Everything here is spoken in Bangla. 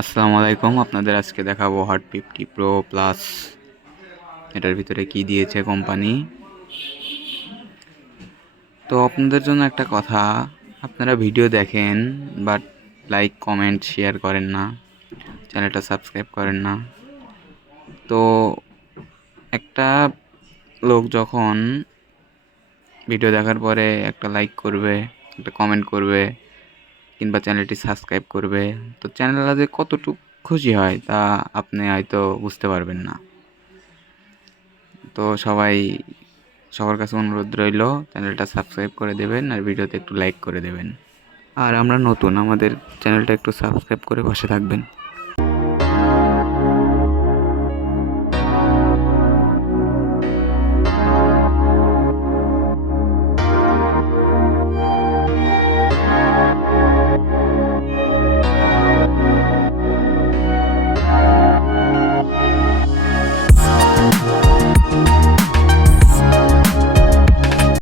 আসসালামু আলাইকুম। আপনাদের আজকে দেখাবো হট 50 প্রো প্লাস। এটার ভিতরে কি দিয়েছে কোম্পানি। তো আপনাদের জন্য একটা কথা, আপনারা ভিডিও দেখেন বাট লাইক কমেন্ট শেয়ার করেন না, চ্যানেলটা সাবস্ক্রাইব করেন না। তো একটা লোক যখন ভিডিও দেখার পরে একটা লাইক করবে, একটা কমেন্ট করবে, কিংবা চ্যানেলটি সাবস্ক্রাইব করবে, তো চ্যানেলটা যে কতটুকু খুশি হয় তা আপনি হয়তো বুঝতে পারবেন না। তো সবার কাছে অনুরোধ রইল, চ্যানেলটা সাবস্ক্রাইব করে দেবেন আর ভিডিওতে একটু লাইক করে দেবেন। আর আমরা নতুন, আমাদের চ্যানেলটা একটু সাবস্ক্রাইব করে পাশে থাকবেন।